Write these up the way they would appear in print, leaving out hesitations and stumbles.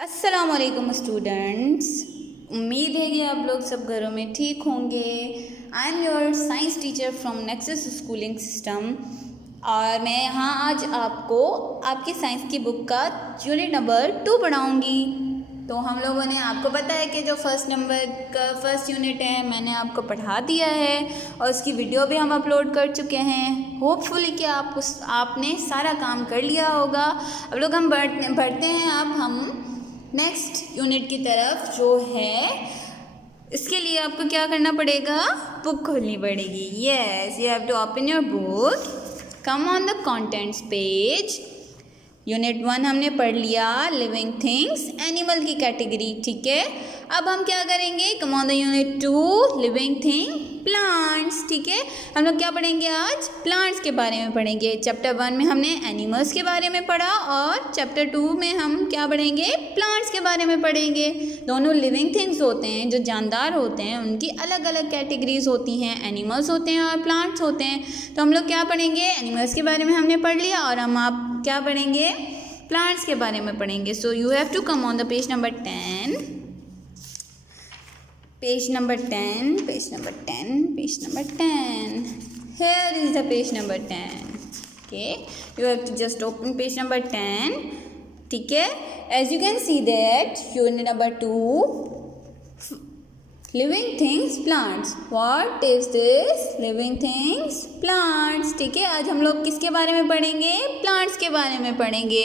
अस्सलाम वालेकुम स्टूडेंट्स। उम्मीद है कि आप लोग सब घरों में ठीक होंगे। I am your science teacher from nexus schooling system और मैं यहाँ आज आपको आपकी साइंस की बुक का यूनिट नंबर 2 पढ़ाऊँगी। तो हम लोगों ने आपको पता है कि जो फर्स्ट नंबर का फर्स्ट यूनिट है मैंने आपको पढ़ा दिया है और उसकी वीडियो भी हम अपलोड कर चुके हैं। होपफुली कि आपने सारा काम कर लिया होगा। अब लोग हम बढ़ते हैं अब हम नेक्स्ट यूनिट की तरफ जो है। इसके लिए आपको क्या करना पड़ेगा, बुक खोलनी पड़ेगी। Yes, you have to open your book, come on the contents page. Unit 1 हमने पढ़ लिया, लिविंग थिंग्स, एनिमल की कैटेगरी। ठीक है, अब हम क्या करेंगे, come on the unit 2, living thing, plants. ठीक है, हम लोग क्या पढ़ेंगे आज, प्लांट्स के बारे में पढ़ेंगे। चैप्टर 1 में हमने एनिमल्स के बारे में पढ़ा और चैप्टर 2 में हम क्या पढ़ेंगे, प्लांट्स के बारे में पढ़ेंगे। दोनों लिविंग थिंग्स होते हैं, जो जानदार होते हैं, उनकी अलग अलग कैटेगरीज होती हैं। एनिमल्स होते हैं और प्लांट्स होते हैं। तो हम लोग क्या पढ़ेंगे, एनिमल्स के बारे में हमने पढ़ लिया और हम आप क्या पढ़ेंगे, प्लांट्स के बारे में पढ़ेंगे। So you have to come on the page number 10, page number 10, page number 10, page number 10। Here is the page number 10. Okay, you have to just open page number 10. ठीक है, as you can see that unit number 2, living things, plants. What is this? Living things, plants. ठीक है, आज हम लोग किसके बारे में पढ़ेंगे, प्लांट्स के बारे में पढ़ेंगे।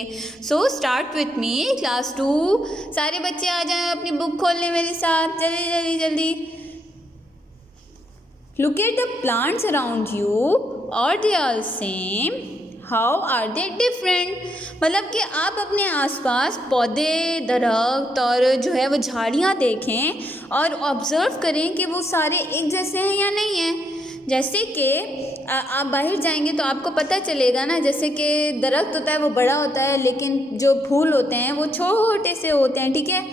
So start with me, class 2। सारे बच्चे आ जाएं अपनी बुक खोलने मेरे साथ, जल्दी जल्दी जल्दी। Look at the plants around you. Are they all same? How are they different? मतलब कि आप अपने आसपास पौधे, दरख्त और जो है वो झाड़ियाँ देखें और ऑब्ज़र्व करें कि वो सारे एक जैसे हैं या नहीं हैं। जैसे कि आप बाहर जाएंगे तो आपको पता चलेगा ना, जैसे कि दरख्त होता है वो बड़ा होता है लेकिन जो फूल होते हैं वो छोटे से होते हैं। ठीक है,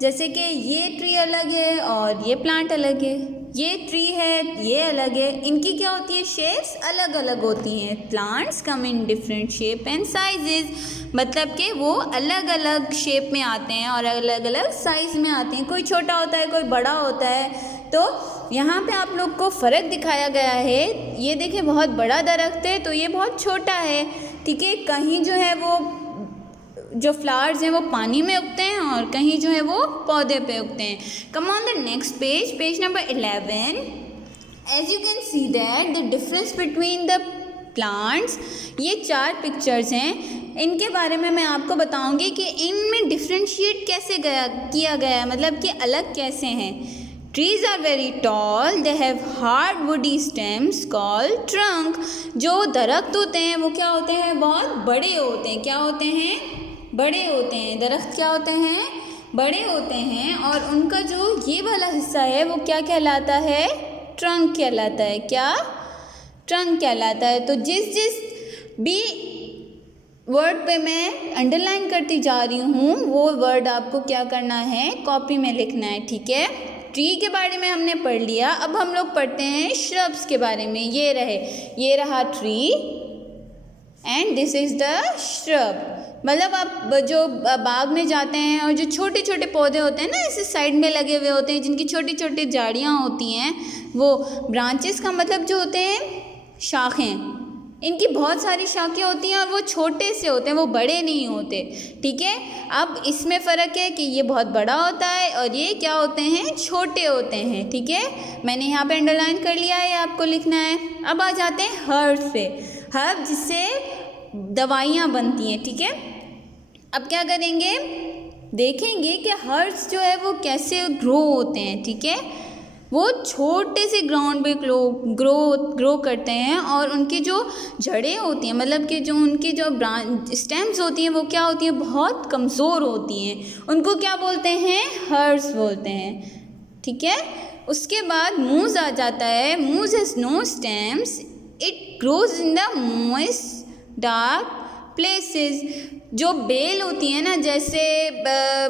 जैसे कि ये ट्री अलग है और ये प्लांट अलग है, ये ट्री है ये अलग है, इनकी क्या होती है, शेप्स अलग अलग होती हैं। Plants come in different shape and sizes, मतलब कि वो अलग अलग शेप में आते हैं और अलग अलग साइज़ में आते हैं। कोई छोटा होता है कोई बड़ा होता है। तो यहाँ पे आप लोग को फ़र्क दिखाया गया है। ये देखिए बहुत बड़ा दरख्त है तो ये बहुत छोटा है। ठीक है, कहीं जो है वो जो फ्लावर्स हैं वो पानी में उगते हैं और कहीं जो है वो पौधे पे उगते हैं। Come on the next page, page number 11। As you can see that the difference between the plants, ये 4 पिक्चर्स हैं, इनके बारे में मैं आपको बताऊंगी कि इनमें डिफ्रेंशिएट कैसे किया गया, मतलब कि अलग कैसे हैं। Trees are very tall, they have hard woody stems called trunk. जो दरख्त होते हैं वो क्या होते हैं, बहुत बड़े होते हैं। क्या होते हैं, बड़े होते हैं। दरख्त क्या होते हैं, बड़े होते हैं और उनका जो ये वाला हिस्सा है वो क्या कहलाता है, ट्रंक कहलाता है। क्या, ट्रंक कहलाता है। तो जिस भी वर्ड पे मैं अंडरलाइन करती जा रही हूँ वो वर्ड आपको क्या करना है, कॉपी में लिखना है। ठीक है, ट्री के बारे में हमने पढ़ लिया। अब हम लोग पढ़ते हैं श्रब्स के बारे में। ये रहा tree and this is the shrub. मतलब आप जो बाग में जाते हैं और जो छोटे छोटे पौधे होते हैं ना, ऐसे साइड में लगे हुए होते हैं, जिनकी छोटी छोटी झाड़ियाँ होती हैं, वो ब्रांचेस का मतलब जो होते हैं शाखें, इनकी बहुत सारी शाखें होती हैं और वो छोटे से होते हैं, वो बड़े नहीं होते। ठीक है, अब इसमें फ़र्क है कि ये बहुत बड़ा होता है और ये क्या होते हैं, छोटे होते हैं। ठीक है, मैंने यहाँ पे अंडरलाइन कर लिया है, आपको लिखना है। अब आ जाते हैं हर्ब्स पे। हर्ब जिससे दवाइयाँ बनती हैं। ठीक है, अब क्या करेंगे, देखेंगे कि हर्ब्स जो है वो कैसे ग्रो होते हैं। ठीक है, वो छोटे से ग्राउंड पे ग्रो करते हैं और उनकी जो जड़ें होती हैं, मतलब कि जो उनकी जो स्टेम्स होती हैं वो क्या होती हैं, बहुत कमज़ोर होती हैं। उनको क्या बोलते हैं, हर्ब्स बोलते हैं। ठीक है, उसके बाद मूज आ जाता है। Moss has no stems, it grows in the moist dark places. जो बेल होती है ना, जैसे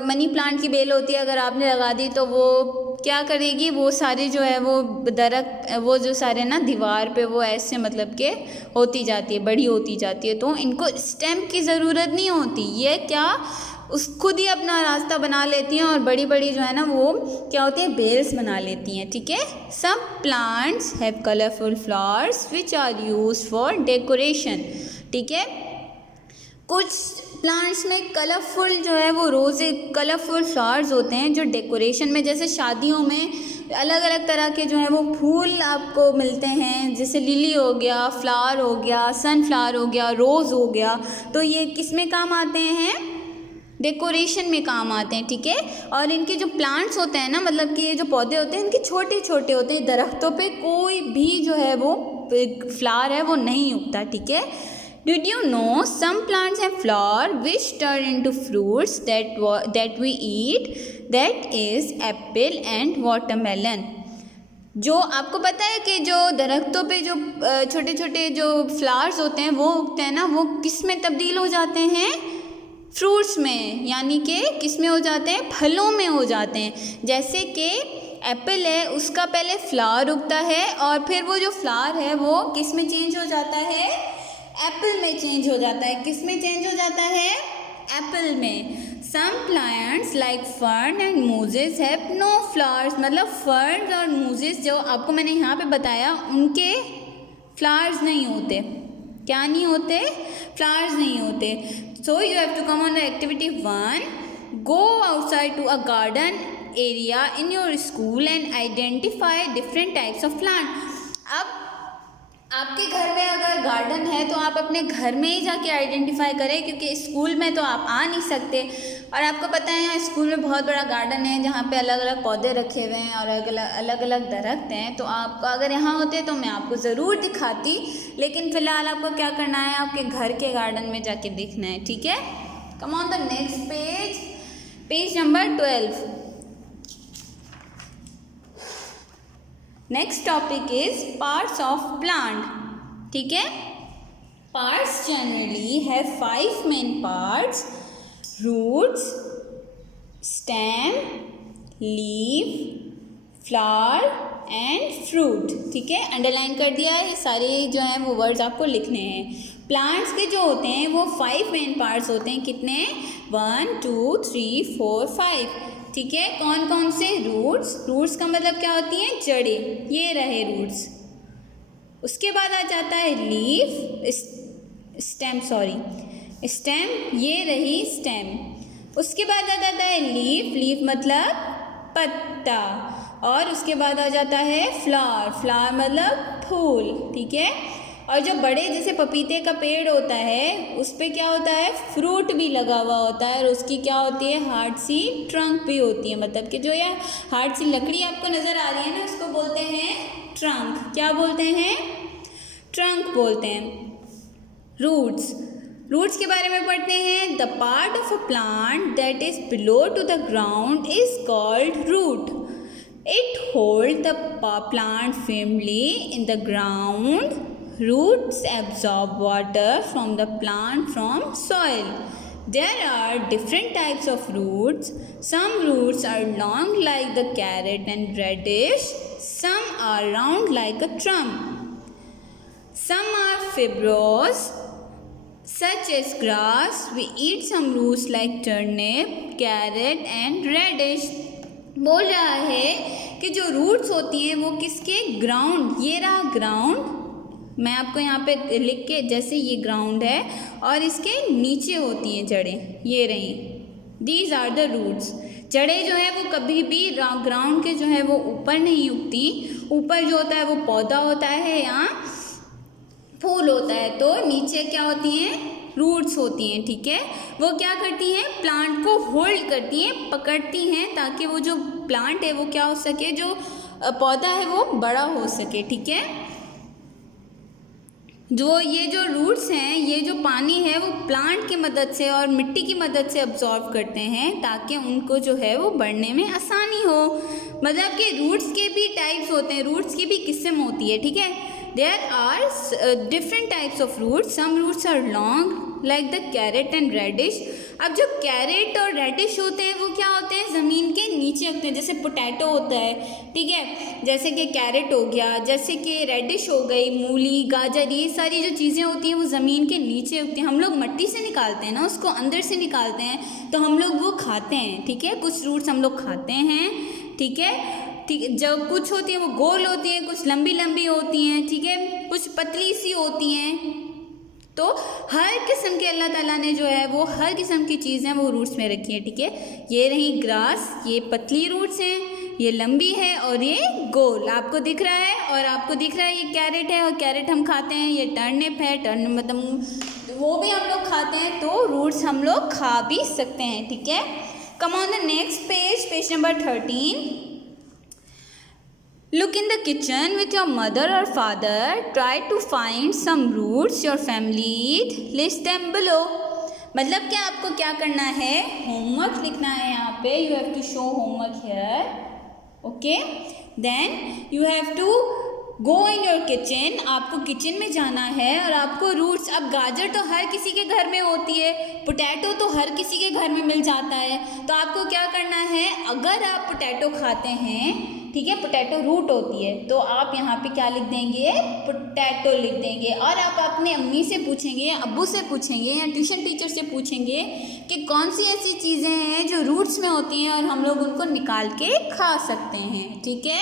मनी प्लांट की बेल होती है, अगर आपने लगा दी तो वो क्या करेगी, वो सारे जो है वो दरख्त, वो जो सारे ना दीवार पे वो ऐसे मतलब के होती जाती है, बड़ी होती जाती है। तो इनको स्टेम की ज़रूरत नहीं होती। ये क्या खुद ही अपना रास्ता बना लेती हैं और बड़ी बड़ी जो है ना वो क्या होती है बेल्स बना लेती हैं, ठीक है। Some plants have colourful flowers which are used for decoration, ठीक है। कुछ प्लांट्स में कलरफुल जो है वो रोज़े कलरफुल फ्लावर्स होते हैं जो डेकोरेशन में, जैसे शादियों में अलग अलग तरह के जो है वो फूल आपको मिलते हैं, जैसे लिली हो गया, फ्लावर हो गया, सनफ्लावर हो गया, रोज़ हो गया, तो ये किस में काम आते हैं, डेकोरेशन में काम आते हैं, ठीक है। और इनके जो प्लांट्स होते हैं ना, मतलब कि ये जो पौधे होते हैं इनके छोटे छोटे होते हैं, दरख्तों पे कोई भी जो है वो फ्लावर है वो नहीं उगता, ठीक है। Did you know some plants have flower which turn into fruits that we eat? That is apple and watermelon. जो आपको पता है कि जो दरख्तों पे जो छोटे छोटे जो फ्लावर्स होते हैं वो उगते हैं ना, वो किस में तब्दील हो जाते हैं, फ्रूट्स में, यानी कि किस में हो जाते हैं, फलों में हो जाते हैं। जैसे कि एप्पल है, उसका पहले फ्लावर उगता है और फिर वो जो फ्लावर है वो किस में चेंज हो जाता है, एप्पल में चेंज हो जाता है। किस में चेंज हो जाता है, एप्पल में। Some plants like fern and mosses have no flowers, मतलब फर्न और मूजेस जो आपको मैंने यहाँ पे बताया उनके फ्लावर्स नहीं होते, क्या नहीं होते, फ्लावर्स नहीं होते। So you have to come on the activity 1, go outside to a garden area in your school and identify different types of plant. अब आपके घर में अगर गार्डन है तो आप अपने घर में ही जाके आइडेंटिफाई करें, क्योंकि स्कूल में तो आप आ नहीं सकते। और आपको पता है यहाँ स्कूल में बहुत बड़ा गार्डन है जहाँ पे अलग अलग पौधे रखे हुए हैं और अलग अलग दरख्त हैं, तो आप अगर यहाँ होते तो मैं आपको ज़रूर दिखाती, लेकिन फ़िलहाल आपको क्या करना है, आपके घर के गार्डन में जाके देखना है, ठीक है। Come on the next page, page number 12। Next topic is parts of plant, ठीक है। Parts generally have 5 main parts, roots, stem, leaf, flower and fruit, ठीक है। अंडरलाइन कर दिया, ये सारे जो हैं वो वर्ड्स आपको लिखने हैं। प्लांट्स के जो होते हैं वो 5 मेन पार्ट्स होते हैं, कितने, 1 2 3 4 5, ठीक है। कौन कौन से, रूट्स, रूट्स का मतलब क्या होती है, जड़ें, ये रहे रूट्स। उसके बाद आ जाता है लीफ, स्टेम, स्टेम, ये रही स्टेम। उसके बाद आ जाता है लीफ, लीफ मतलब पत्ता। और उसके बाद आ जाता है फ्लावर, फ्लावर मतलब फूल, ठीक है। और जो बड़े जैसे पपीते का पेड़ होता है उस पर क्या होता है, फ्रूट भी लगा हुआ होता है, और उसकी क्या होती है, हार्ड सी ट्रंक भी होती है, मतलब कि जो यह हार्ड सी लकड़ी आपको नज़र आ रही है ना उसको बोलते हैं ट्रंक। क्या बोलते हैं, ट्रंक बोलते हैं। रूट्स, रूट्स के बारे में पढ़ते हैं। The part of a plant that is below to the ground is called root. It hold the plant firmly in the ground. Roots absorb water from the plant from soil. There are different types of roots. Some roots are long like the carrot and radish. Some are round like a drum. Some are fibrous, such as grass. We eat some roots like turnip, carrot and radish. बोल रहा है कि जो roots होती हैं वो किसके, ground, ये रहा ग्राउंड, मैं आपको यहाँ पे लिख के, जैसे ये ग्राउंड है और इसके नीचे होती हैं जड़ें, ये रही, दीज आर द रूट्स। जड़ें जो है वो कभी भी ग्राउंड के जो है वो ऊपर नहीं उगती, ऊपर जो होता है वो पौधा होता है या फूल होता है, तो नीचे क्या होती हैं, रूट्स होती हैं, ठीक है। वो क्या करती हैं, प्लांट को होल्ड करती हैं, पकड़ती हैं, ताकि वो जो प्लांट है वो क्या हो सके, जो पौधा है वो बड़ा हो सके, ठीक है। जो ये जो रूट्स हैं, ये जो पानी है वो प्लांट की मदद से और मिट्टी की मदद से अब्जॉर्ब करते हैं, ताकि उनको जो है वो बढ़ने में आसानी हो। मतलब कि रूट्स के भी टाइप्स होते हैं, रूट्स की भी किस्म होती है, ठीक है। There are different types of roots. Some roots are long like the carrot and radish. अब जो कैरेट और रेडिश होते हैं वो क्या होते हैं, ज़मीन के नीचे उगते हैं। जैसे पोटैटो होता है, ठीक है, जैसे कि कैरेट हो गया, जैसे कि रेडिश हो गई, मूली, गाजर, ये सारी जो चीज़ें होती हैं वो ज़मीन के नीचे उगती हैं। हम लोग मिट्टी से निकालते हैं ना, उसको अंदर से निकालते हैं, तो हम लोग वो खाते हैं, ठीक है। कुछ फ्रूट्स हम लोग खाते हैं, ठीक है, ठीक। जब कुछ होती हैं वो गोल होती हैं, कुछ लंबी लंबी होती हैं, ठीक है, कुछ पतली सी होती हैं। तो हर किस्म के अल्लाह ताला ने जो है वो हर किस्म की चीज़ें वो रूट्स में रखी है, ठीक है। ये रही ग्रास, ये पतली रूट्स हैं, ये लंबी है और ये गोल आपको दिख रहा है। और आपको दिख रहा है ये कैरेट है और कैरेट हम खाते हैं। ये टर्निप है, टर्निप मतलब वो भी हम लोग खाते हैं, तो रूट्स हम लोग खा भी सकते हैं, ठीक है। Come on the next page, page number 13। Look in the kitchen with your mother or father. Try to find some roots your family eat. List them below. मतलब क्या आपको क्या करना है, होमवर्क लिखना है यहाँ पे. You have to show homework here. Okay. Then you have to go in your kitchen. आपको किचन में जाना है और आपको रूट्स. अब गाजर तो हर किसी के घर में होती है, पोटैटो तो हर किसी के घर में मिल जाता है. तो आपको क्या करना है, अगर आप पोटैटो खाते हैं, ठीक है, पोटैटो रूट होती है, तो आप यहाँ पे क्या लिख देंगे, पोटैटो लिख देंगे. और आप अपने अम्मी से पूछेंगे या अब्बू से पूछेंगे या ट्यूशन टीचर से पूछेंगे कि कौन सी ऐसी चीज़ें हैं जो रूट्स में होती हैं और हम लोग उनको निकाल के खा सकते हैं, ठीक है.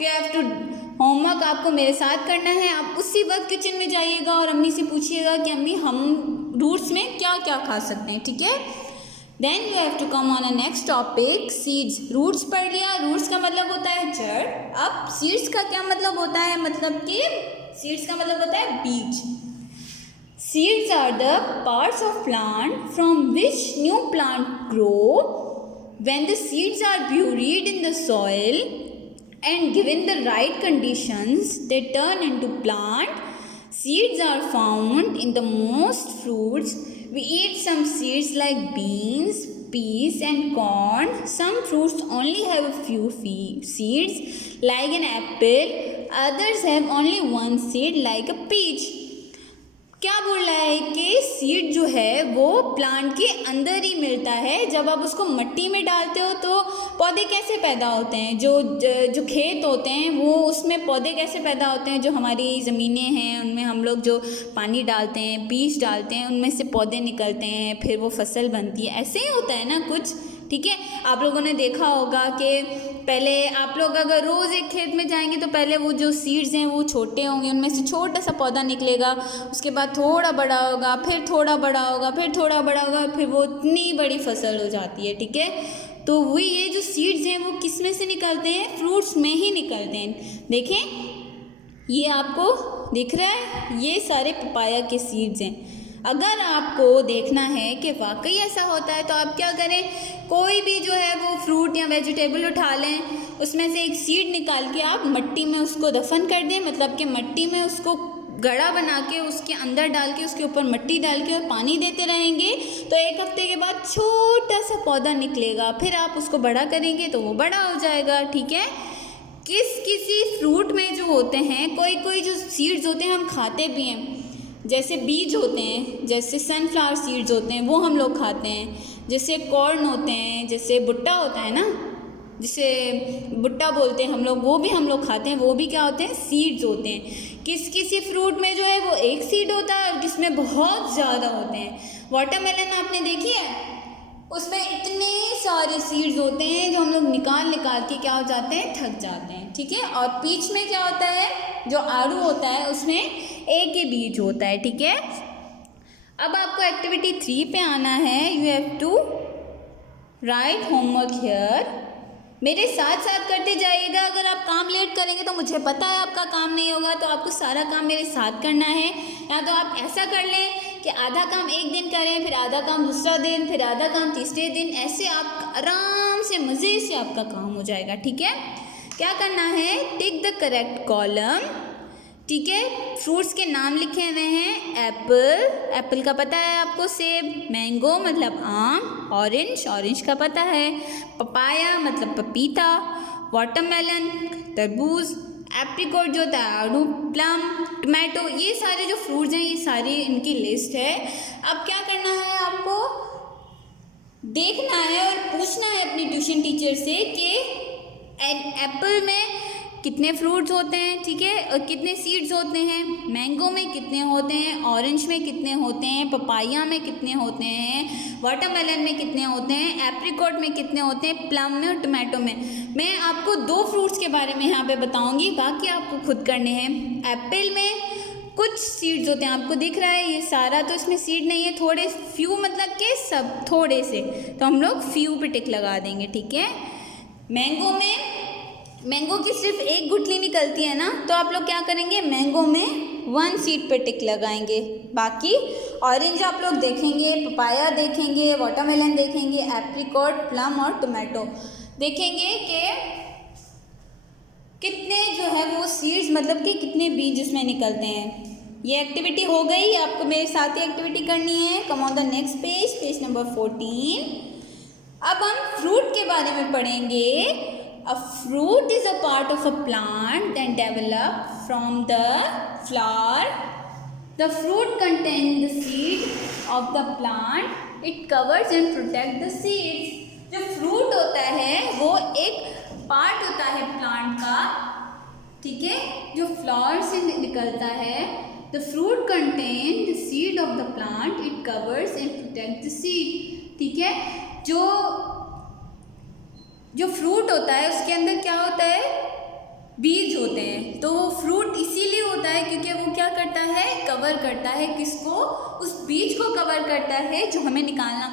यू हैव टू होमवर्क आपको मेरे साथ करना है. आप उसी वक्त किचन में जाइएगा और अम्मी से पूछिएगा कि अम्मी हम रूट्स में क्या क्या खा सकते हैं, ठीक है. Then you have to come on a next topic, seeds. Roots पढ़ लिया, रूट्स का मतलब होता है जड़. अब सीड्स का क्या मतलब होता है, मतलब कि सीड्स का मतलब होता है बीज. Seeds are the parts of plant from which new plant grow. When the seeds are buried in the soil and given the right conditions, they turn into plant. Seeds are found in the most fruits. We eat some seeds like beans, peas and corn. Some fruits only have a few seeds like an apple. Others have only one seed like a peach. क्या बोल रहा है कि seed जो है वो plant के अंदर ही मिलता है. जब आप उसको मिट्टी में डालते हो तो पौधे कैसे पैदा होते हैं, जो खेत होते हैं वो उसमें पौधे कैसे पैदा होते हैं, जो हमारी ज़मीनें हैं उनमें हम लोग जो पानी डालते हैं, बीज डालते हैं, उनमें से पौधे निकलते हैं, फिर वो फसल बनती है. ऐसे ही होता है ना कुछ, ठीक है. आप लोगों ने देखा होगा कि पहले आप लोग अगर रोज़ एक खेत में जाएंगे तो पहले वो जो सीड्स हैं वो छोटे होंगे, उनमें से छोटा सा पौधा निकलेगा, उसके बाद थोड़ा बड़ा होगा, फिर थोड़ा बड़ा होगा, फिर थोड़ा बड़ा होगा, फिर वो इतनी बड़ी फसल हो जाती है, ठीक है. तो वही ये जो सीड्स हैं वो किस में से निकलते हैं, फ्रूट्स में ही निकलते हैं. देखें ये आपको दिख रहा है, ये सारे पपाया के सीड्स हैं. अगर आपको देखना है कि वाकई ऐसा होता है तो आप क्या करें, कोई भी जो है वो फ्रूट या वेजिटेबल उठा लें, उसमें से एक सीड निकाल के आप मिट्टी में उसको दफन कर दें. मतलब कि मिट्टी में उसको गड़ा बना के उसके अंदर डाल के उसके ऊपर मिट्टी डाल के और पानी देते रहेंगे तो एक हफ्ते के बाद छोटा सा पौधा निकलेगा. फिर आप उसको बड़ा करेंगे तो वो बड़ा हो जाएगा, ठीक है. किसी फ्रूट में जो होते हैं कोई जो सीड्स होते हैं हम खाते भी हैं. जैसे बीज होते हैं, जैसे सनफ्लावर सीड्स होते हैं वो हम लोग खाते हैं. जैसे कॉर्न होते हैं, जैसे भुट्टा होता है ना, जिसे भुट्टा बोलते हैं हम लोग, वो भी हम लोग खाते हैं. वो भी क्या होते हैं, सीड्स होते हैं. किसी फ्रूट में जो है वो एक सीड होता है और किसमें बहुत ज़्यादा होते हैं. वाटरमेलन आपने देखी है, उसमें इतने सारे सीड्स होते हैं जो हम लोग निकाल के क्या हो जाते हैं, थक जाते हैं, ठीक है. और पीच में क्या होता है, जो आड़ू होता है उसमें एक ही बीज होता है, ठीक है. अब आपको एक्टिविटी 3 पे आना है. You have to write homework here. मेरे साथ साथ करते जाइएगा. अगर आप काम लेट करेंगे तो मुझे पता है आपका काम नहीं होगा, तो आपको सारा काम मेरे साथ करना है. या तो आप ऐसा कर लें कि आधा काम एक दिन करें, फिर आधा काम दूसरा दिन, फिर आधा काम तीसरे दिन. ऐसे आप आराम से मज़े से आपका काम हो जाएगा, ठीक है. क्या करना है, टिक द करेक्ट कॉलम, ठीक है. फ्रूट्स के नाम लिखे हुए हैं. एप्पल का पता है आपको, सेब. मैंगो मतलब आम. ऑरेंज का पता है. पपाया मतलब पपीता. वाटरमेलन तरबूज. एप्रिकॉट जो होता है आड़ू. प्लम, टमाटो, ये सारे जो फ्रूट्स हैं ये सारी इनकी लिस्ट है. अब क्या करना है आपको, देखना है और पूछना है अपनी ट्यूशन टीचर से कि एप्पल में कितने फ्रूट्स होते हैं, ठीक है, और कितने सीड्स होते हैं, मैंगो में कितने होते हैं, ऑरेंज में कितने होते हैं, पपाया में कितने होते हैं, वाटरमेलन में कितने होते हैं, एप्रिकॉट में कितने होते हैं, प्लम में और टमाटो में। मैं आपको 2 फ्रूट्स के बारे में यहाँ पे बताऊँगी, बाकी आपको खुद करने हैं। एप्पल में कुछ सीड्स होते हैं, आपको दिख रहा है ये सारा, तो इसमें सीड नहीं है, थोड़े फ्यू मतलब के सब थोड़े से, तो हम लोग फ्यू पे टिक लगा देंगे, ठीक है। मैंगो में मैंगो की सिर्फ एक गुठली निकलती है ना, तो आप लोग क्या करेंगे, मैंगो में 1 सीड पे टिक लगाएंगे। बाकी ऑरेंज आप लोग देखेंगे, पपाया देखेंगे, वाटरमेलन देखेंगे, एप्रिकॉट, प्लम और टोमेटो देखेंगे कि कितने जो है वो सीड्स मतलब कि कितने बीज उसमें निकलते हैं। ये एक्टिविटी हो गई, आपको मेरे साथ ही एक्टिविटी करनी है। Come on the next page, page number 14। अब हम फ्रूट के बारे में पढ़ेंगे। A fruit is a part of a plant that develop from the flower. The fruit contains the seed of the plant. It covers and protects the seeds. जो fruit होता है वो एक पार्ट होता है प्लांट का, ठीक है, जो फ्लावर से निकलता है। The fruit contains the seed of the plant. It covers and protects the seed. ठीक है, जो फ्रूट होता है उसके अंदर क्या होता है, बीज होते हैं। तो वो फ्रूट इसीलिए होता है क्योंकि वो क्या करता है, कवर करता है किसको, उस बीज को कवर करता है जो हमें निकालना।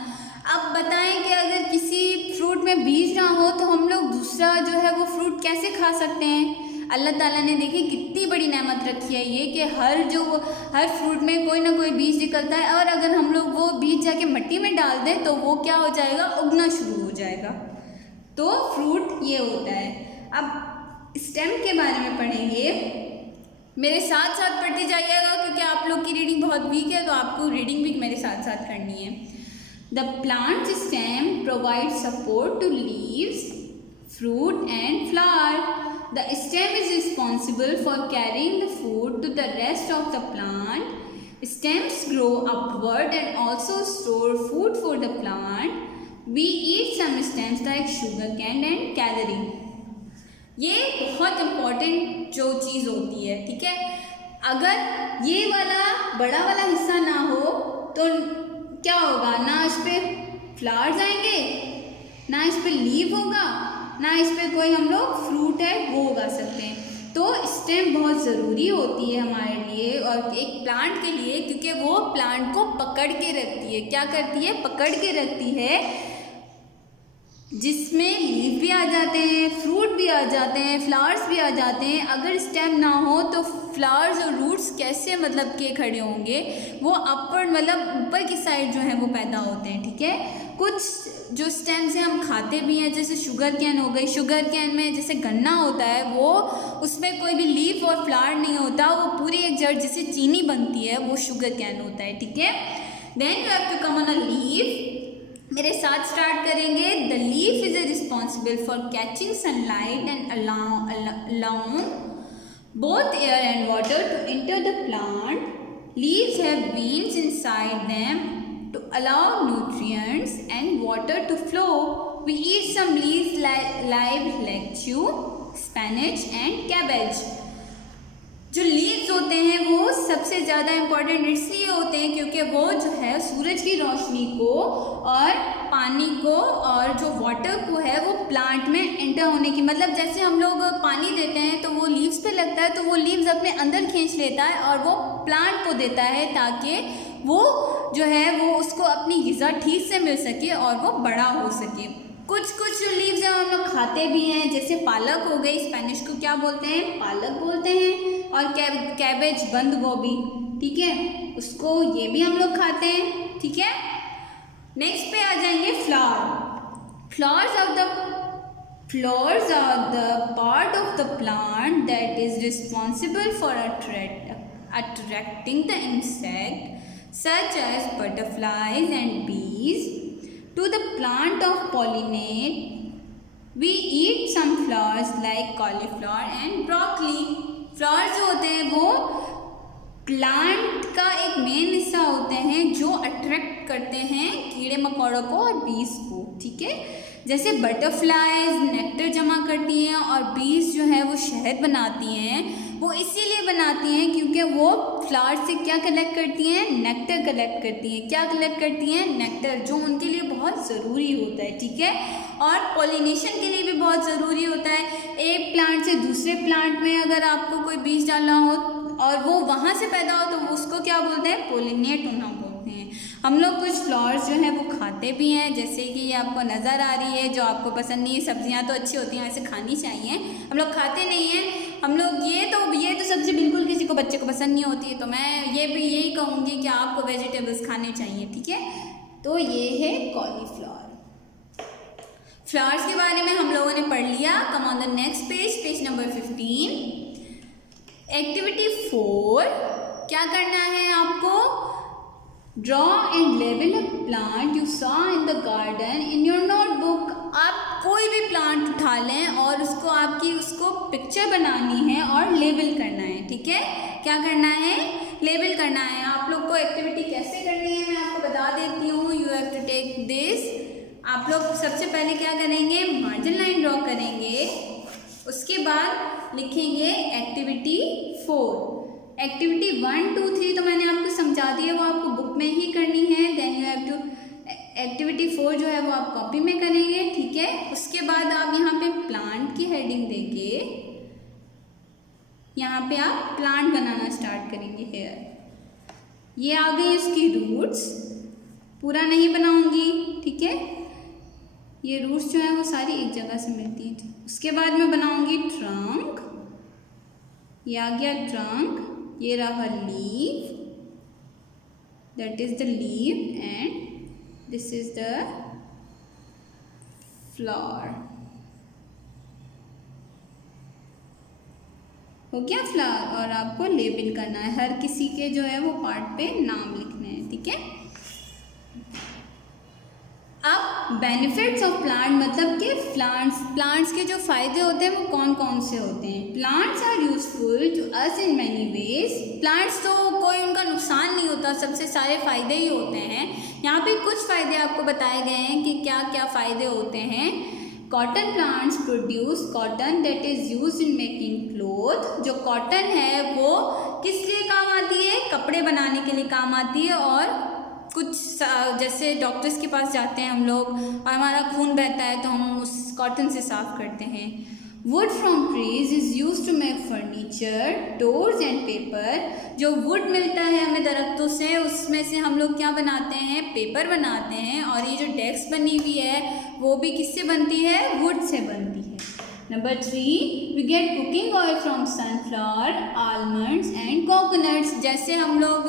अब बताएं कि अगर किसी फ्रूट में बीज ना हो तो हम लोग दूसरा जो है वो फ्रूट कैसे खा सकते हैं। अल्लाह ताला ने देखिए कितनी बड़ी नेमत रखी है ये कि हर फ्रूट में कोई ना कोई बीज निकलता है, और अगर हम लोग वो बीज जाके मिट्टी में डाल दें तो वो क्या हो जाएगा, उगना शुरू हो जाएगा। तो फ्रूट ये होता है। अब स्टेम के बारे में पढ़ेंगे, मेरे साथ साथ पढ़ते जाइएगा क्योंकि आप लोग की रीडिंग बहुत वीक है, तो आपको रीडिंग भी मेरे साथ साथ करनी है। The plant stem provide support to leaves, fruit and flower. The stem is responsible for carrying the food to the rest of the plant. Stems grow upward and also store food for the plant. We eat some stems like sugar cane and celery. ये बहुत important जो चीज़ होती है, ठीक है। अगर ये वाला बड़ा वाला हिस्सा ना हो तो क्या होगा, ना इस पर फ्लावर्स आएंगे, ना इस पर लीव होगा, ना इस पर कोई हम लोग फ्रूट है वो उगा सकते हैं। तो स्टेम बहुत ज़रूरी होती है हमारे लिए और एक प्लांट के लिए, क्योंकि वो प्लांट को पकड़ के रखती है। क्या करती है, पकड़ के रखती है, जिसमें लीफ भी आ जाते हैं, फ्रूट भी आ जाते हैं, फ्लावर्स भी आ जाते हैं। अगर स्टेम ना हो तो फ्लावर्स और रूट्स कैसे मतलब के खड़े होंगे, वो अपवर्ड मतलब ऊपर की साइड जो है वो पैदा होते हैं, ठीक है। कुछ जो स्टेम से हम खाते भी हैं, जैसे शुगर कैन हो गई, शुगर कैन में जैसे गन्ना होता है वो, उसमें कोई भी लीफ और फ्लावर नहीं होता, वो पूरी एक जड़ जिससे चीनी बनती है वो शुगर कैन होता है, ठीक है। Then you have to come on a leaf. मेरे साथ स्टार्ट करेंगे। The leaf is responsible for catching sunlight and allow both air and water to enter the plant. Leaves have veins inside them to allow nutrients and water to flow. We eat some leaves like lettuce, spinach and cabbage. जो leaves होते हैं वो सबसे ज़्यादा important इसलिए होते हैं क्योंकि वो जो है सूरज की रोशनी को और पानी को और जो वाटर को है वो प्लांट में एंटर होने की, मतलब जैसे हम लोग पानी देते हैं तो वो लीव्स पे लगता है तो वो लीव्स अपने अंदर खींच लेता है और वो प्लांट को देता है ताकि वो जो है वो उसको अपनी ग़िज़ा ठीक से मिल सके और वो बड़ा हो सके। कुछ जो लीव्स हैं हम लोग खाते भी हैं, जैसे पालक हो गई, स्पेनिश को क्या बोलते हैं, पालक बोलते हैं, और कैबेज बंद गोभी, ठीक है, उसको ये भी हम लोग खाते हैं, ठीक है। नेक्स्ट पे आ जाएंगे flower. Flowers are the part of the plant that is responsible for attracting the insect such as butterflies and bees to the plant of pollinate. We eat some flowers like cauliflower and broccoli. Flowers जो होते हैं वो plant का एक main हिस्सा होते हैं जो अट्रैक्ट करते हैं कीड़े मकोड़ों को और बीज को, ठीक है। जैसे बटरफ्लाइज नेक्टर जमा करती हैं और बीज जो है वो शहद बनाती हैं, वो इसीलिए बनाती हैं क्योंकि वो फ्लावर से क्या कलेक्ट करती हैं, नेक्टर कलेक्ट करती हैं। क्या कलेक्ट करती हैं, नेक्टर, जो उनके लिए बहुत ज़रूरी होता है, ठीक है। और पॉलिनेशन के लिए भी बहुत ज़रूरी होता है। एक प्लांट से दूसरे प्लांट में अगर आपको कोई बीज डालना हो और वो वहाँ से पैदा हो तो उसको क्या बोलते हैं, पोलिनेट होना बोलते हैं। हम लोग कुछ फ्लावर्स जो है वो खाते भी हैं, जैसे कि ये आपको नज़र आ रही है, जो आपको पसंद नहीं है। सब्जियां तो अच्छी होती हैं, वैसे खानी चाहिए, हम लोग खाते नहीं हैं। हम लोग ये तो सब्ज़ी बिल्कुल किसी को बच्चे को पसंद नहीं होती है, तो मैं ये भी यही कहूँगी कि आपको वेजिटेबल्स खाने चाहिए, ठीक है। तो ये है कॉलीफ्लावर। फ्लावर्स के बारे में हम लोगों ने पढ़ लिया। कम on the next page, page number 15। Activity 4, क्या करना है आपको, draw and label a plant you saw in the garden in your notebook. आप कोई भी प्लांट उठा लें और उसको पिक्चर बनानी है और लेबल करना है, ठीक है। क्या करना है, लेबल करना है। आप लोग को एक्टिविटी कैसे करनी है मैं आपको बता देती हूँ। You have to take this. आप लोग सबसे पहले क्या करेंगे, मार्जिन लाइन ड्रॉ करेंगे, उसके बाद लिखेंगे एक्टिविटी 4। एक्टिविटी 1, 2, 3 तो मैंने आपको समझा दी है, वो आपको बुक में ही करनी है। Then you have to activity 4 जो है वो आप कॉपी में करेंगे, ठीक है। उसके बाद आप यहाँ पे प्लांट की हेडिंग देके यहाँ पे आप प्लांट बनाना स्टार्ट करेंगे। हेयर ये आ गई इसकी रूट्स, पूरा नहीं बनाऊंगी, ठीक है। ये रूट्स जो है वो सारी एक जगह से मिलती हैं। उसके बाद मैं बनाऊंगी ट्रंक, ये आ गया ट्रंक, ये रहा leaf, that is the leaf, and this is the flower. हो गया फ्लावर। और आपको लेबल करना है, हर किसी के जो है वो पार्ट पे नाम लिखने हैं, ठीक है। अब बेनिफिट्स ऑफ प्लांट, मतलब कि प्लांट्स के जो फ़ायदे होते हैं वो कौन कौन से होते हैं। Plants are useful to us in many ways. Plants तो कोई उनका नुकसान नहीं होता, सबसे सारे फ़ायदे ही होते हैं। यहाँ पे कुछ फ़ायदे आपको बताए गए हैं कि क्या क्या फ़ायदे होते हैं। Cotton plants produce cotton that is use in making cloth. जो कॉटन है वो किस लिए काम आती है, कपड़े बनाने के लिए काम आती है। और कुछ जैसे डॉक्टर्स के पास जाते हैं हम लोग और हमारा खून बहता है तो हम उस कॉटन से साफ करते हैं। Wood from trees is use to make furniture, doors and paper. जो वुड मिलता है हमें दरख्तों से, उसमें से हम लोग क्या बनाते हैं, पेपर बनाते हैं। और ये जो डेस्क बनी हुई है वो भी किससे बनती है, वुड से बनती है। Number 3, we get cooking oil from sunflower, almonds and coconuts. जैसे हम लोग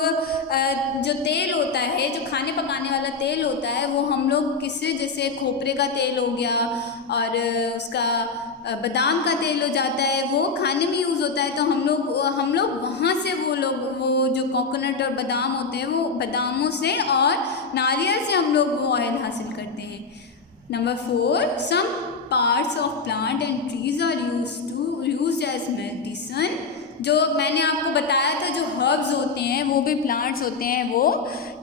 जो तेल होता है, जो खाने पकाने वाला तेल होता है, वो हम लोग किससे, जैसे खोपरे का तेल हो गया और उसका बादाम का तेल हो जाता है, वो खाने में यूज़ होता है। तो हम लोग वहाँ से वो जो कोकोनट और बादाम होते हैं वो बादामों से और नारियल से हम लोग वो ऑयल हासिल करते हैं। Number 4, some parts of plant and trees are used as medicine. जो मैंने आपको बताया था, जो हर्ब्स होते हैं वो भी प्लांट्स होते हैं, वो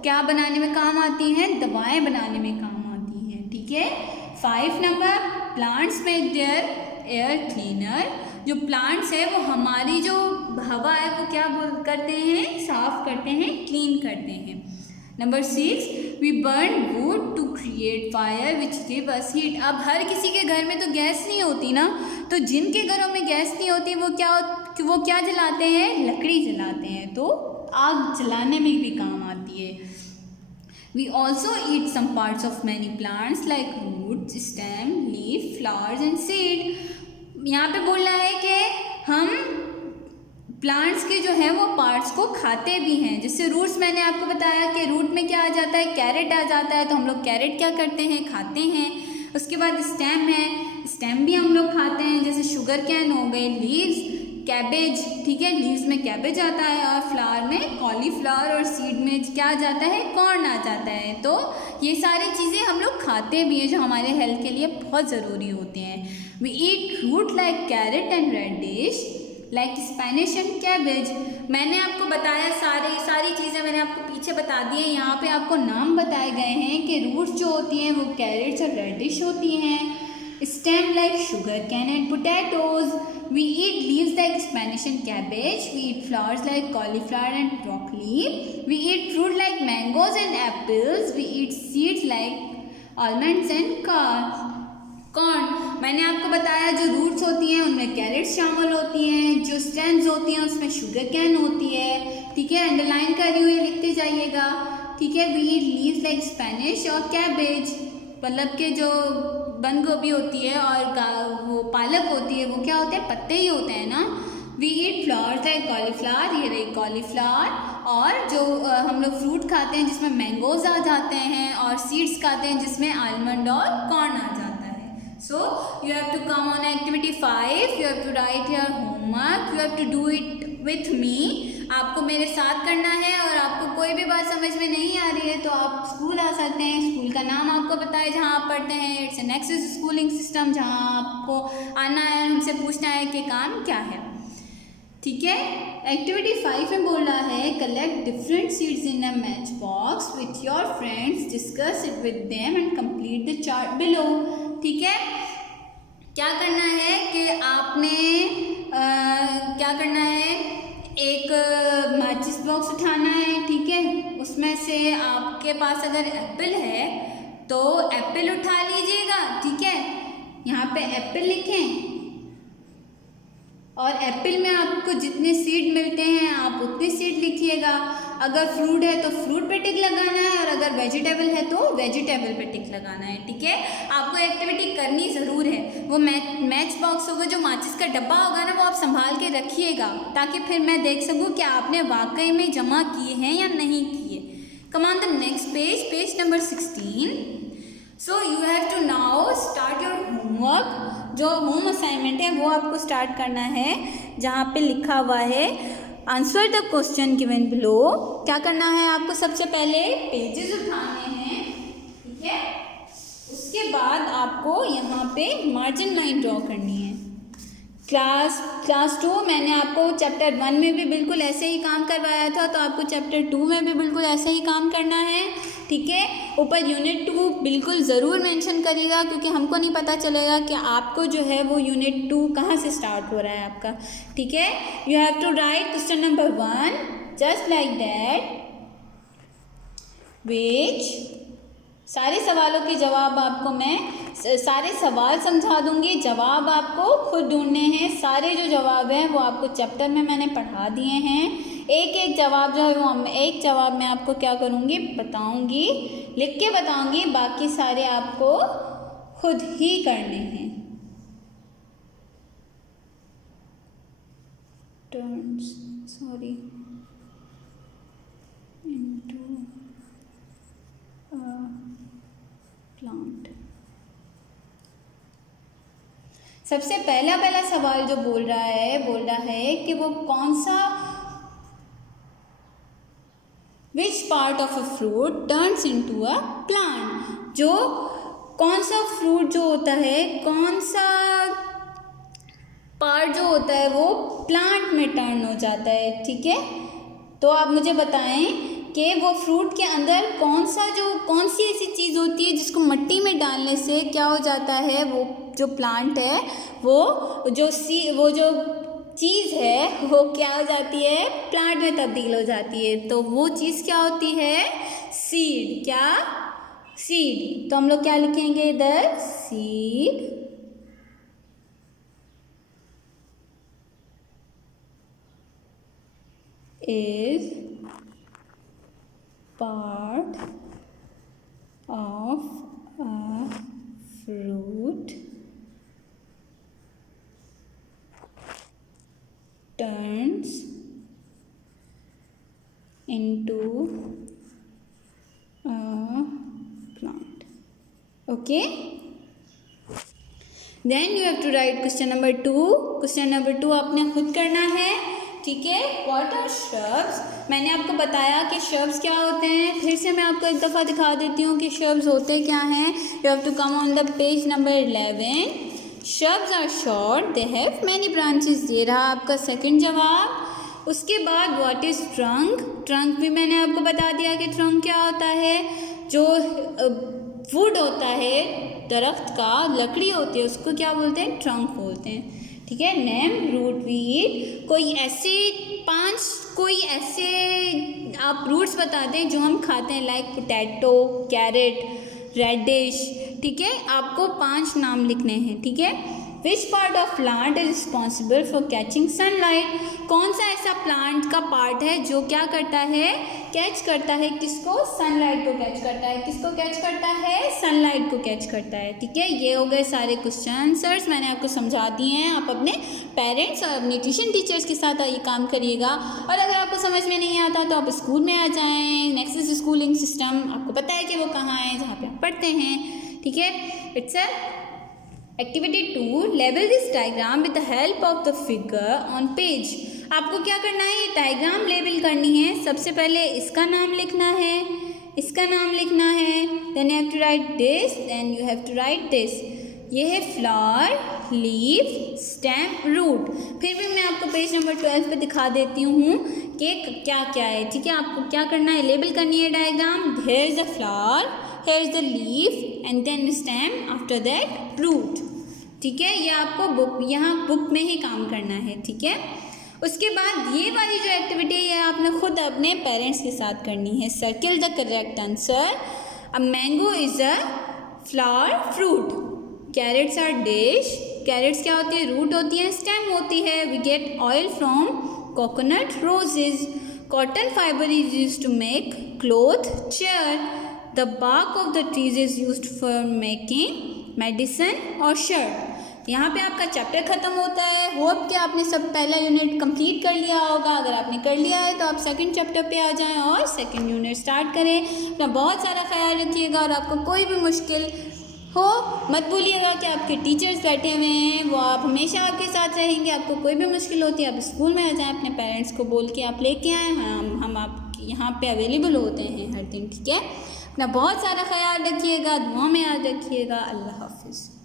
क्या बनाने में काम आती हैं, दवाएं बनाने में काम आती हैं, ठीक है। 5 number, plants make their air cleaner. जो प्लांट्स है वो हमारी जो हवा है वो क्या करते हैं, साफ करते हैं, क्लीन करते हैं। Number 6, we burn wood to create fire which give us heat. अब हर किसी के घर में तो गैस नहीं होती ना, तो जिनके घरों में गैस नहीं होती वो क्या जलाते हैं, लकड़ी जलाते हैं, तो आग जलाने में भी काम आती है। We also eat some parts of many plants like roots, stem, leaf, flowers and seed. यहाँ पे बोल रहा है कि हम प्लांट्स के जो है वो पार्ट्स को खाते भी हैं। जैसे रूट्स, मैंने आपको बताया कि रूट में क्या आ जाता है, कैरेट आ जाता है, तो हम लोग कैरेट क्या करते हैं, खाते हैं। उसके बाद स्टेम है, स्टेम भी हम लोग खाते हैं। जैसे शुगर कैन हो गए, लीव्स, कैबेज, ठीक है, लीव्स में कैबेज आता है और फ्लावर में कॉलीफ्लावर और सीड में क्या आ जाता है, कॉर्न आ जाता है। तो ये सारी चीज़ें हम लोग खाते भी हैं जो हमारे हेल्थ के लिए बहुत ज़रूरी होते हैं। We eat fruit like carrot and radish, like spinach and cabbage. मैंने आपको बताया सारी चीज़ें मैंने आपको पीछे बता दी हैं। यहाँ पे आपको नाम बताए गए हैं कि रूट्स जो होती हैं वो कैरेट्स और रेडिश होती हैं। Stem like sugar cane and potatoes. We eat leaves like spinach and cabbage. We eat flowers like cauliflower and broccoli. We eat fruit like mangoes and apples. We eat seeds like almonds and corn. मैंने आपको बताया जो roots होती हैं उनमें crates शामिल होती हैं, जो स्टेम्स होती हैं उसमें शुगर कैन होती है, ठीक है, अंडरलाइन करी हुई लिखते जाइएगा, ठीक है। We eat leaves like spinach और कैबेज, मतलब के जो बंद गोभी होती है और वो पालक होती है वो क्या होते हैं, पत्ते ही होते हैं ना। We eat flowers like cauliflower, ये रही कॉलीफ्लावर, और जो हम लोग फ्रूट खाते हैं जिसमें मैंगोज आ जाते हैं, और सीड्स खाते हैं जिसमें आलमंड और कॉर्न आ जाता है। So you have to come on activity 5. You have to write your homework. You have to do it with me. आपको मेरे साथ करना है, और आपको कोई भी बात समझ में नहीं आ रही है तो आप स्कूल आ सकते हैं। स्कूल का नाम आपको पता है जहाँ आप पढ़ते हैं, it's an access schooling system, जहाँ आपको आना है, हमसे पूछना है कि काम क्या है, ठीक है। एक्टिविटी 5 में बोल रहा है collect different seeds in a match box with your friends, discuss it with them and complete the chart below, ठीक है। क्या करना है कि आपने क्या करना है, एक मैचिस बॉक्स उठाना है, ठीक है। उसमें से आपके पास अगर एप्पल है तो एप्पल उठा लीजिएगा, ठीक है। यहाँ पे एप्पल लिखें, और एप्पल में आपको जितने सीड मिलते हैं आप उतने सीड लिखिएगा। अगर फ्रूट है तो फ्रूट पे टिक लगाना है, और अगर वेजिटेबल है तो वेजिटेबल पे टिक लगाना है, ठीक है। आपको एक्टिविटी करनी ज़रूर है। वो मैच बॉक्स होगा, जो माचिस का डब्बा होगा ना, वो आप संभाल के रखिएगा, ताकि फिर मैं देख सकूँ कि आपने वाकई में जमा किए हैं या नहीं किए। Come on the next page, page number 16। So you have to now start your homework. जो होम असाइनमेंट है वो आपको स्टार्ट करना है, जहाँ पे लिखा हुआ है answer the question given below. क्या करना है आपको, सबसे पहले पेजेस उठाने हैं, ठीक है। उसके बाद आपको यहाँ पे मार्जिन लाइन ड्रॉ करनी है। क्लास 2 मैंने आपको चैप्टर 1 में भी बिल्कुल ऐसे ही काम करवाया था, तो आपको चैप्टर 2 में भी बिल्कुल ऐसे ही काम करना है, ठीक है। ऊपर यूनिट 2 बिल्कुल ज़रूर मेंशन करिएगा, क्योंकि हमको नहीं पता चलेगा कि आपको जो है वो यूनिट 2 कहाँ से स्टार्ट हो रहा है आपका, ठीक है। You have to write question number 1 just like that, which सारे सवालों के जवाब आपको मैं सारे सवाल समझा दूंगी, जवाब आपको खुद ढूंढने हैं। सारे जो जवाब हैं वो आपको चैप्टर में मैंने पढ़ा दिए हैं। एक जवाब जो है वो एक जवाब मैं आपको क्या करूँगी, बताऊँगी, लिख के बताऊँगी, बाकी सारे आपको खुद ही करने हैं। Turns sorry into plant. सबसे पहला सवाल जो बोल रहा है कि वो कौन सा, which part of a fruit turns into a plant. जो कौन सा फ्रूट जो होता है, कौन सा पार्ट जो होता है वो प्लांट में टर्न हो जाता है, ठीक है। तो आप मुझे बताएं कि वो फ्रूट के अंदर कौन सी ऐसी चीज़ होती है जिसको मिट्टी में डालने से क्या हो जाता है, वो जो प्लांट है वो जो चीज़ है वो क्या हो जाती है, प्लांट में तब्दील हो जाती है। तो वो चीज़ क्या होती है, सीड। क्या, सीड। तो हम लोग क्या लिखेंगे इधर, seed is part of a fruit turns into a plant, okay. Then you have to write question number 2. Question number 2 आपने खुद करना है, ठीक है। What are shrubs. मैंने आपको बताया कि शब्स क्या होते हैं, फिर से मैं आपको एक दफ़ा दिखा देती हूँ कि शब्स होते क्या हैं। You have to come on the page number 11, Shrubs are short, they have many branches. ये रहा आपका सेकंड जवाब। उसके बाद व्हाट इज़ ट्रंक? ट्रंक भी मैंने आपको बता दिया कि ट्रंक क्या होता है। जो वुड होता है, दरख्त का लकड़ी होती है, उसको क्या बोलते हैं? ट्रंक बोलते हैं। ठीक है। Name, root, weed. कोई ऐसे आप रूट्स बता दें जो हम खाते हैं, लाइक पोटैटो, कैरेट, रेडिश। ठीक है, आपको 5 नाम लिखने हैं। ठीक है। Which part of plant is responsible for catching sunlight? कौन सा ऐसा प्लांट का पार्ट है जो क्या करता है? कैच करता है किसको? सनलाइट को कैच करता है। किसको कैच करता है? सनलाइट को कैच करता है। ठीक है। ये हो गए सारे क्वेश्चन आंसर्स, मैंने आपको समझा दिए हैं। आप अपने पेरेंट्स और अपने ट्यूशन टीचर्स के साथ ये काम करिएगा। और अगर आपको समझ में नहीं आता तो आप स्कूल में आ जाएँ। नेक्सस स्कूलिंग सिस्टम आपको पता है कि वो कहाँ है, जहाँ पे आप पढ़ते हैं। ठीक है। It's a Activity 2, label this diagram with the help of the figure on page. आपको क्या करना है? ये डायग्राम लेबल करनी है। सबसे पहले इसका नाम लिखना है, इसका नाम लिखना है, then you have to write this, then you have to write this. ये है फ्लावर, लीफ, स्टेम, रूट। फिर भी मैं आपको पेज नंबर 12 पे दिखा देती हूँ कि क्या क्या है। ठीक है। आपको क्या करना है? लेबल करनी है diagram. Here is the flower, here is the leaf, and then stem, after that root. ठीक है। ये आपको यहाँ बुक में ही काम करना है। ठीक है। उसके बाद ये वाली जो एक्टिविटी है, ये आपने खुद अपने पेरेंट्स के साथ करनी है। Circle the correct answer. A mango is a flower fruit. Carrots are dish. Carrots क्या होती है? रूट होती है, स्टेम होती है। We get oil from coconut roses. Cotton fiber is use to make cloth, chair. The bark of the trees is use for making medicine और shirt. यहाँ पे आपका चैप्टर ख़त्म होता है। होप कि आपने सब पहला यूनिट कंप्लीट कर लिया होगा। अगर आपने कर लिया है तो आप सेकंड चैप्टर पे आ जाएं और सेकंड यूनिट स्टार्ट करें। अपना बहुत सारा ख्याल रखिएगा और आपको कोई भी मुश्किल हो मत भूलिएगा कि आपके टीचर्स बैठे हुए हैं, वो आप हमेशा आपके साथ रहेंगे। आपको कोई भी मुश्किल होती है आप स्कूल में आ जाएँ, अपने पेरेंट्स को बोल के आप लेके आएँ। हम आप यहाँ पर अवेलेबल होते हैं हर दिन। ठीक है। अपना बहुत सारा ख्याल रखिएगा, दुआ में याद रखिएगा। अल्लाह हाफिज़।